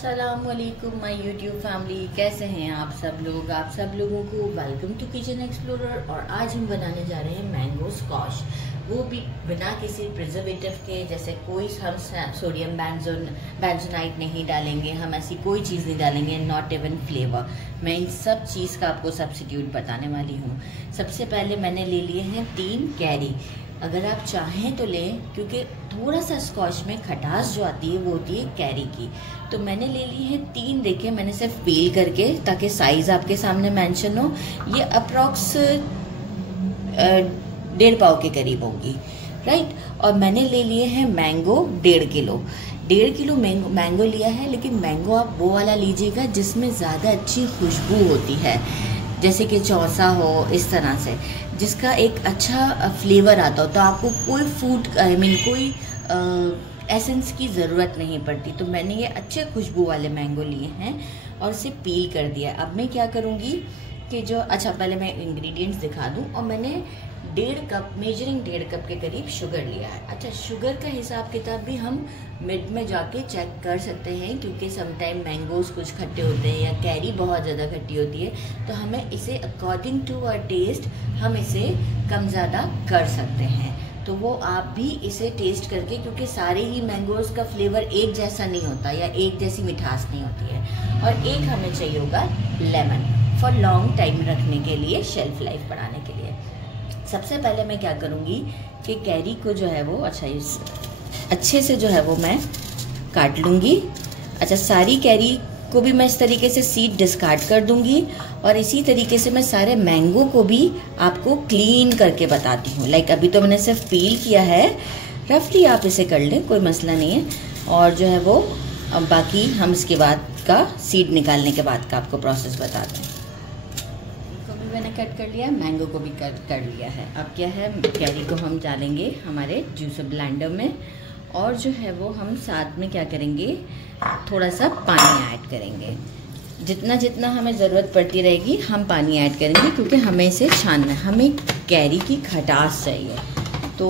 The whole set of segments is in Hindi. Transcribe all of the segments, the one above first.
अस्सलामुअलैकुम माय यूट्यूब फैमिली, कैसे हैं आप सब लोग। आप सब लोगों को वेलकम टू किचन एक्सप्लोरर। और आज हम बनाने जा रहे हैं मैंगो स्क्वैश, वो भी बिना किसी प्रिजर्वेटिव के। जैसे कोई हम सोडियम बेंजोनाइट नहीं डालेंगे, हम ऐसी कोई चीज़ नहीं डालेंगे, नॉट इवन फ्लेवर। मैं इन सब चीज़ का आपको सब्स्टिट्यूट बताने वाली हूँ। सबसे पहले मैंने ले लिए हैं 3 कैरी। अगर आप चाहें तो लें, क्योंकि थोड़ा सा स्क्वैश में खटास जो आती है वो होती है कैरी की। तो मैंने ले ली है 3। देखिए मैंने सिर्फ पील करके, ताकि साइज आपके सामने मेंशन हो। ये अप्रॉक्स 1.5 पाव के करीब होगी, राइट। और मैंने ले लिए हैं मैंगो 1.5 किलो। 1.5 किलो मैंगो लिया है, लेकिन मैंगो आप वो वाला लीजिएगा जिसमें ज़्यादा अच्छी खुशबू होती है, जैसे कि चौसा हो, इस तरह से, जिसका एक अच्छा फ्लेवर आता हो। तो आपको कोई फूड कोई एसेंस की ज़रूरत नहीं पड़ती। तो मैंने ये अच्छे खुशबू वाले मैंगो लिए हैं और इसे पील कर दिया। अब मैं क्या करूँगी कि पहले मैं इंग्रेडिएंट्स दिखा दूँ। और मैंने 1.5 कप, मेजरिंग 1.5 कप के करीब शुगर लिया है। अच्छा, शुगर का हिसाब किताब भी हम मिड में जाके चेक कर सकते हैं, क्योंकि समटाइम मैंगोज कुछ खट्टे होते हैं या कैरी बहुत ज़्यादा खट्टी होती है। तो हमें इसे अकॉर्डिंग टू आवर टेस्ट हम इसे कम ज़्यादा कर सकते हैं। तो वो आप भी इसे टेस्ट करके, क्योंकि सारे ही मैंगोज का फ्लेवर एक जैसा नहीं होता या एक जैसी मिठास नहीं होती है। और एक हमें चाहिए होगा लेमन, फॉर लॉन्ग टाइम रखने के लिए, शेल्फ लाइफ बढ़ाने के लिए। सबसे पहले मैं क्या करूँगी कि कैरी को जो है वो अच्छे से जो है वो मैं काट लूँगी। अच्छा, सारी कैरी को भी मैं इस तरीके से सीड डिस्कार्ड कर दूँगी। और इसी तरीके से मैं सारे मैंगो को भी आपको क्लीन करके बताती हूँ। लाइक अभी तो मैंने सिर्फ पील किया है, रफली आप इसे कर लें, कोई मसला नहीं है। और जो है वो अब बाकी हम इसके बाद का सीड निकालने के बाद का आपको प्रोसेस बताते हैं। मैंने कट कर लिया, मैंगो को भी कट कर लिया है। अब क्या है, कैरी को हम डालेंगे हमारे जूसर ब्लेंडर में। और जो है वो हम साथ में क्या करेंगे, थोड़ा सा पानी ऐड करेंगे। जितना जितना हमें ज़रूरत पड़ती रहेगी हम पानी ऐड करेंगे, क्योंकि हमें इसे छानना है। हमें कैरी की खटास चाहिए। तो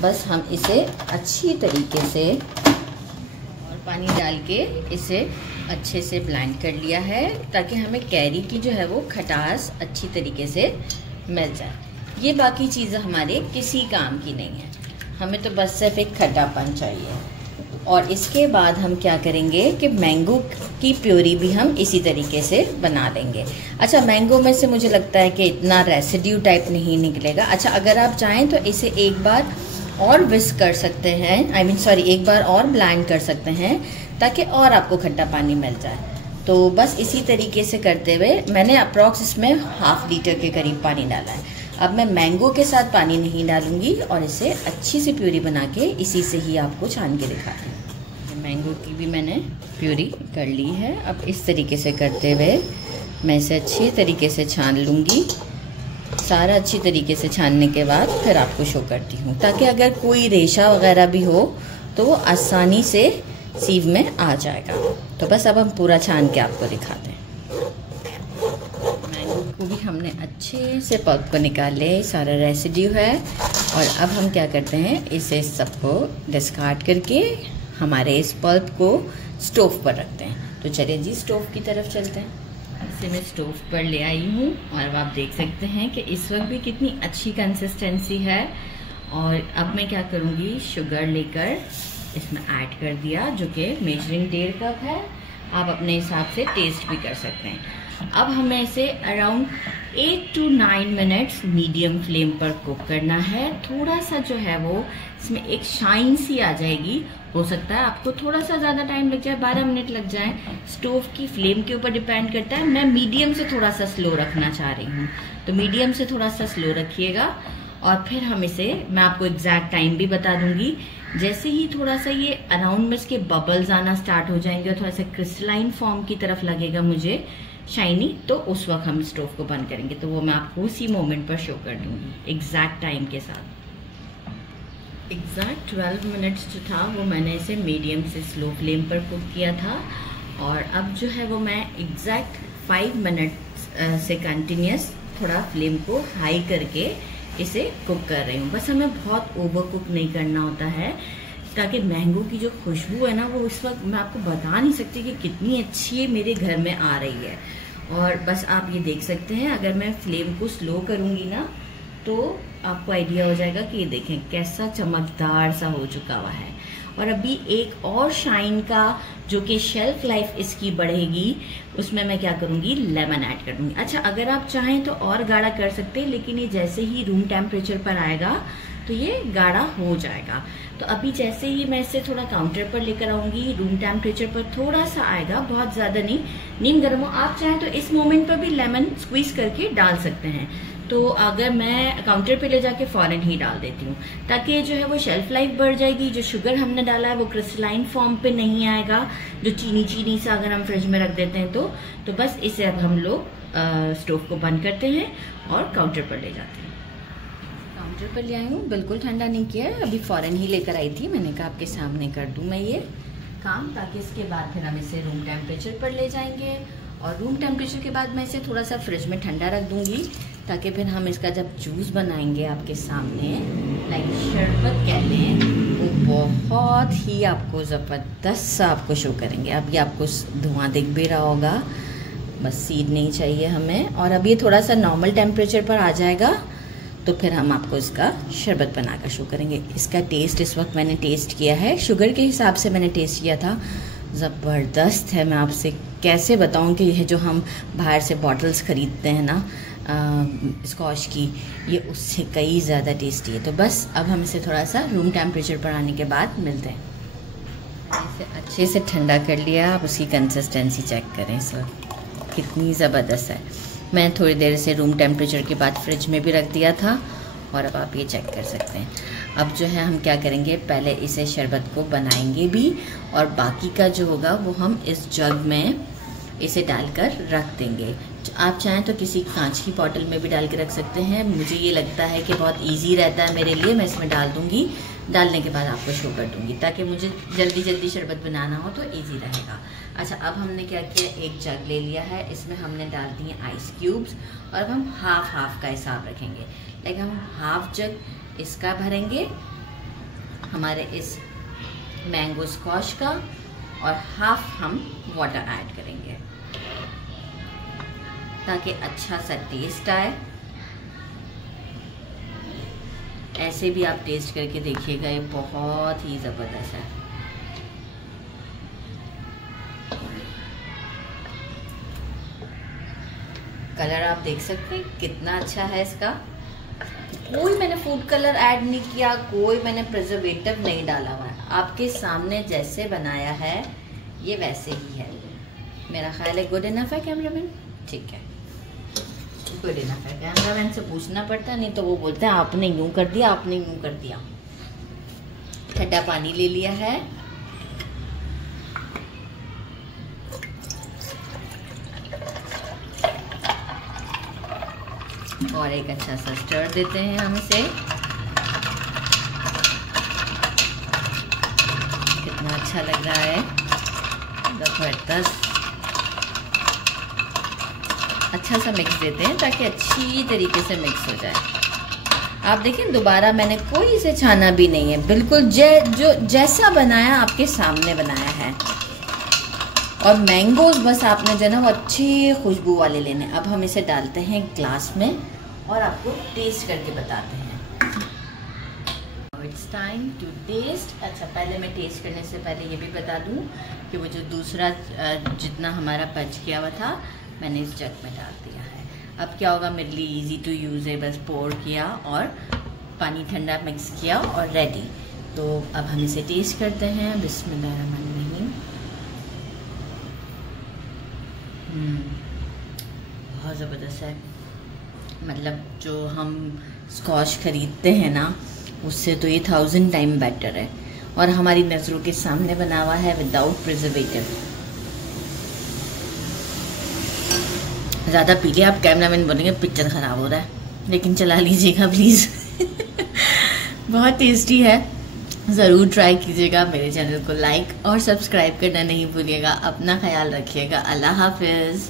बस हम इसे अच्छी तरीके से और पानी डाल के इसे अच्छे से ब्लेंड कर लिया है, ताकि हमें कैरी की जो है वो खटास अच्छी तरीके से मिल जाए। ये बाकी चीज़ें हमारे किसी काम की नहीं है, हमें तो बस सिर्फ एक खट्टापन चाहिए। और इसके बाद हम क्या करेंगे कि मैंगो की प्योरी भी हम इसी तरीके से बना लेंगे। अच्छा, मैंगो में से मुझे लगता है कि इतना रेसिड्यू टाइप नहीं निकलेगा। अच्छा, अगर आप चाहें तो इसे एक बार और विस्क कर सकते हैं, एक बार और ब्लेंड कर सकते हैं, ताकि और आपको खट्टा पानी मिल जाए। तो बस इसी तरीके से करते हुए मैंने अप्रॉक्स इसमें 1/2 लीटर के करीब पानी डाला है। अब मैं मैंगो के साथ पानी नहीं डालूंगी और इसे अच्छी सी प्यूरी बना के इसी से ही आपको छान के दिखाती हूँ। मैंगो की भी मैंने प्यूरी कर ली है। अब इस तरीके से करते हुए मैं इसे अच्छी तरीके से छान लूँगी। सारा अच्छी तरीके से छानने के बाद फिर आपको शो करती हूँ, ताकि अगर कोई रेशा वगैरह भी हो तो वो आसानी से सीव में आ जाएगा। तो बस अब हम पूरा छान के आपको दिखाते हैं। मैंगो को भी हमने अच्छे से पल्प को निकाल लिया, सारा रेसिड्यू है। और अब हम क्या करते हैं, इसे सबको डिस्कार्ड करके हमारे इस पल्प को स्टोव पर रखते हैं। तो चलिए जी, स्टोव की तरफ चलते हैं। इसे मैं स्टोव पर ले आई हूँ और अब आप देख सकते हैं कि इस वक्त भी कितनी अच्छी कंसिस्टेंसी है। और अब मैं क्या करूँगी, शुगर लेकर इसमें ऐड कर दिया, जो कि मेजरिंग 1.5 कप है। आप अपने हिसाब से टेस्ट भी कर सकते हैं। अब हमें इसे around 8 to 9 minutes medium flame पर कुक करना है। थोड़ा सा जो है वो इसमें एक शाइन सी आ जाएगी। हो सकता है आपको थोड़ा सा ज़्यादा टाइम लग जाए, 12 मिनट लग जाए। स्टोव की फ्लेम के ऊपर डिपेंड करता है। मैं मीडियम से थोड़ा सा स्लो रखना चाह रही हूँ, तो मीडियम से थोड़ा सा स्लो रखिएगा। और फिर हम इसे, मैं आपको एग्जैक्ट टाइम भी बता दूंगी। जैसे ही थोड़ा सा ये अराउंड में इसके बबल्स आना स्टार्ट हो जाएंगे और थोड़ा सा क्रिस्टलाइन फॉर्म की तरफ लगेगा मुझे शाइनी, तो उस वक्त हम स्टोव को बंद करेंगे। तो वो मैं आपको उसी मोमेंट पर शो कर दूंगी एग्जैक्ट टाइम के साथ। एग्जैक्ट 12 मिनट्स जो था वो मैंने इसे मीडियम से स्लो फ्लेम पर कुक किया था। और अब जो है वो मैं एग्जैक्ट 5 मिनट से कंटिन्यूस थोड़ा फ्लेम को हाई करके इसे कुक कर रही हूँ। बस हमें बहुत ओवर कुक नहीं करना होता है। ताकि मैंगो की जो खुशबू है ना, वो इस वक्त मैं आपको बता नहीं सकती कि कितनी अच्छी मेरे घर में आ रही है। और बस आप ये देख सकते हैं, अगर मैं फ्लेम को स्लो करूँगी ना तो आपको आइडिया हो जाएगा कि ये देखें कैसा चमकदार सा हो चुका हुआ है। और अभी एक और शाइन का जो कि शेल्फ लाइफ इसकी बढ़ेगी, उसमें मैं क्या करूँगी, लेमन ऐड कर दूँगी। अच्छा, अगर आप चाहें तो और गाढ़ा कर सकते हैं, लेकिन ये जैसे ही रूम टेम्परेचर पर आएगा तो ये गाढ़ा हो जाएगा। तो अभी जैसे ही मैं इसे थोड़ा काउंटर पर लेकर आऊँगी, रूम टेम्परेचर पर थोड़ा सा आएगा, बहुत ज़्यादा नहीं, नीम गर्म हो। आप चाहें तो इस मोमेंट पर भी लेमन स्क्वीज करके डाल सकते हैं। तो अगर मैं काउंटर पे ले जाके फौरन ही डाल देती हूँ, ताकि जो है वो शेल्फ लाइफ बढ़ जाएगी। जो शुगर हमने डाला है वो क्रिस्टलाइन फॉर्म पे नहीं आएगा, जो चीनी सा अगर हम फ्रिज में रख देते हैं तो बस इसे अब हम लोग स्टोव को बंद करते हैं और काउंटर पर ले जाते हैं। काउंटर पर ले आई हूँ, बिल्कुल ठंडा नहीं किया है, अभी फौरन ही लेकर आई थी। मैंने कहा आपके सामने कर दूँ मैं ये काम, ताकि इसके बाद फिर हम इसे रूम टेम्परेचर पर ले जाएंगे। और रूम टेम्परेचर के बाद मैं इसे थोड़ा सा फ्रिज में ठंडा रख दूंगी, ताकि फिर हम इसका जब जूस बनाएंगे आपके सामने, लाइक शरबत कहते हैं, वो बहुत ही आपको ज़बरदस्त सा आपको शो करेंगे। अब ये आपको धुआं दिख भी रहा होगा, बस सीड नहीं चाहिए हमें। और अब ये थोड़ा सा नॉर्मल टेम्परेचर पर आ जाएगा तो फिर हम आपको इसका शरबत बनाकर शो करेंगे। इसका टेस्ट इस वक्त मैंने टेस्ट किया है, शुगर के हिसाब से मैंने टेस्ट किया था, ज़बरदस्त है। मैं आपसे कैसे बताऊं कि यह जो हम बाहर से बॉटल्स ख़रीदते हैं ना स्कॉच की, ये उससे कई ज़्यादा टेस्टी है। तो बस अब हम इसे थोड़ा सा रूम टेम्परेचर पर आने के बाद मिलते हैं। इसे अच्छे से ठंडा कर लिया, आप उसकी कंसिस्टेंसी चेक करें इस वक्त कितनी ज़बरदस्त है। मैं थोड़ी देर से रूम टेम्परेचर के बाद फ्रिज में भी रख दिया था, और अब आप ये चेक कर सकते हैं। अब जो है हम क्या करेंगे, पहले इसे शरबत को बनाएंगे भी, और बाकी का जो होगा वो हम इस जग में इसे डालकर रख देंगे। आप चाहें तो किसी कांच की बॉटल में भी डाल के रख सकते हैं। मुझे ये लगता है कि बहुत इजी रहता है मेरे लिए, मैं इसमें डाल दूँगी, डालने के बाद आपको शो कर दूँगी, ताकि मुझे जल्दी शरबत बनाना हो तो इजी रहेगा। अच्छा, अब हमने क्या किया, एक जग ले लिया है, इसमें हमने डाल दिए आइस क्यूब्स, और अब हम हाफ का हिसाब रखेंगे। लाइक हम हाफ जग इसका भरेंगे हमारे इस मैंगो स्क्वॉश का, और हाफ हम वाटर ऐड करेंगे ताकि अच्छा सा टेस्ट आए। ऐसे भी आप टेस्ट करके देखिएगा, ये बहुत ही ज़बरदस्त है। कलर आप देख सकते हैं कितना अच्छा है इसका। कोई मैंने फूड कलर ऐड नहीं किया, कोई मैंने प्रिजर्वेटिव नहीं डाला हुआ है। आपके सामने जैसे बनाया है ये वैसे ही है। मेरा ख्याल है गुड इनफ है कैमरामैन, ठीक है, गुड इनफ है। कैमरामैन से पूछना पड़ता है, नहीं तो वो बोलते हैं आपने यूं कर दिया, आपने यूं कर दिया। ठंडा पानी ले लिया है, और एक अच्छा सा स्टर देते हैं हम इसे। कितना अच्छा लग रहा है, जबरदस्त। अच्छा सा मिक्स देते हैं ताकि अच्छी तरीके से मिक्स हो जाए। आप देखें दोबारा मैंने कोई इसे छाना भी नहीं है, बिल्कुल जो जैसा बनाया आपके सामने बनाया है। और मैंगोज बस आपने जो ना वो अच्छे खुशबू वाले लेने। अब हम इसे डालते हैं ग्लास में और आपको टेस्ट करके बताते हैं। It's time to test. अच्छा, पहले मैं टेस्ट करने से पहले ये भी बता दूं कि वो जो दूसरा जितना हमारा बच गया हुआ था मैंने इस जग में डाल दिया है। अब क्या होगा, मेरे लिए इजी टू यूज़ है, बस पोर किया और पानी ठंडा मिक्स किया और रेडी। तो अब हम इसे टेस्ट करते हैं। बिस्मिल्लाहिर्रहमानिर्रहीम। बहुत ज़बरदस्त है। मतलब जो हम स्कॉच ख़रीदते हैं ना, उससे तो ये 1000 टाइम बेटर है, और हमारी नज़रों के सामने बना हुआ है विदाउट प्रिजर्वेटिव। ज़्यादा पी लिया, आप कैमरामैन बोलेंगे पिक्चर ख़राब हो रहा है, लेकिन चला लीजिएगा प्लीज़। बहुत टेस्टी है, ज़रूर ट्राई कीजिएगा। मेरे चैनल को लाइक और सब्सक्राइब करना नहीं भूलिएगा। अपना ख्याल रखिएगा। अल्लाह हाफिज़।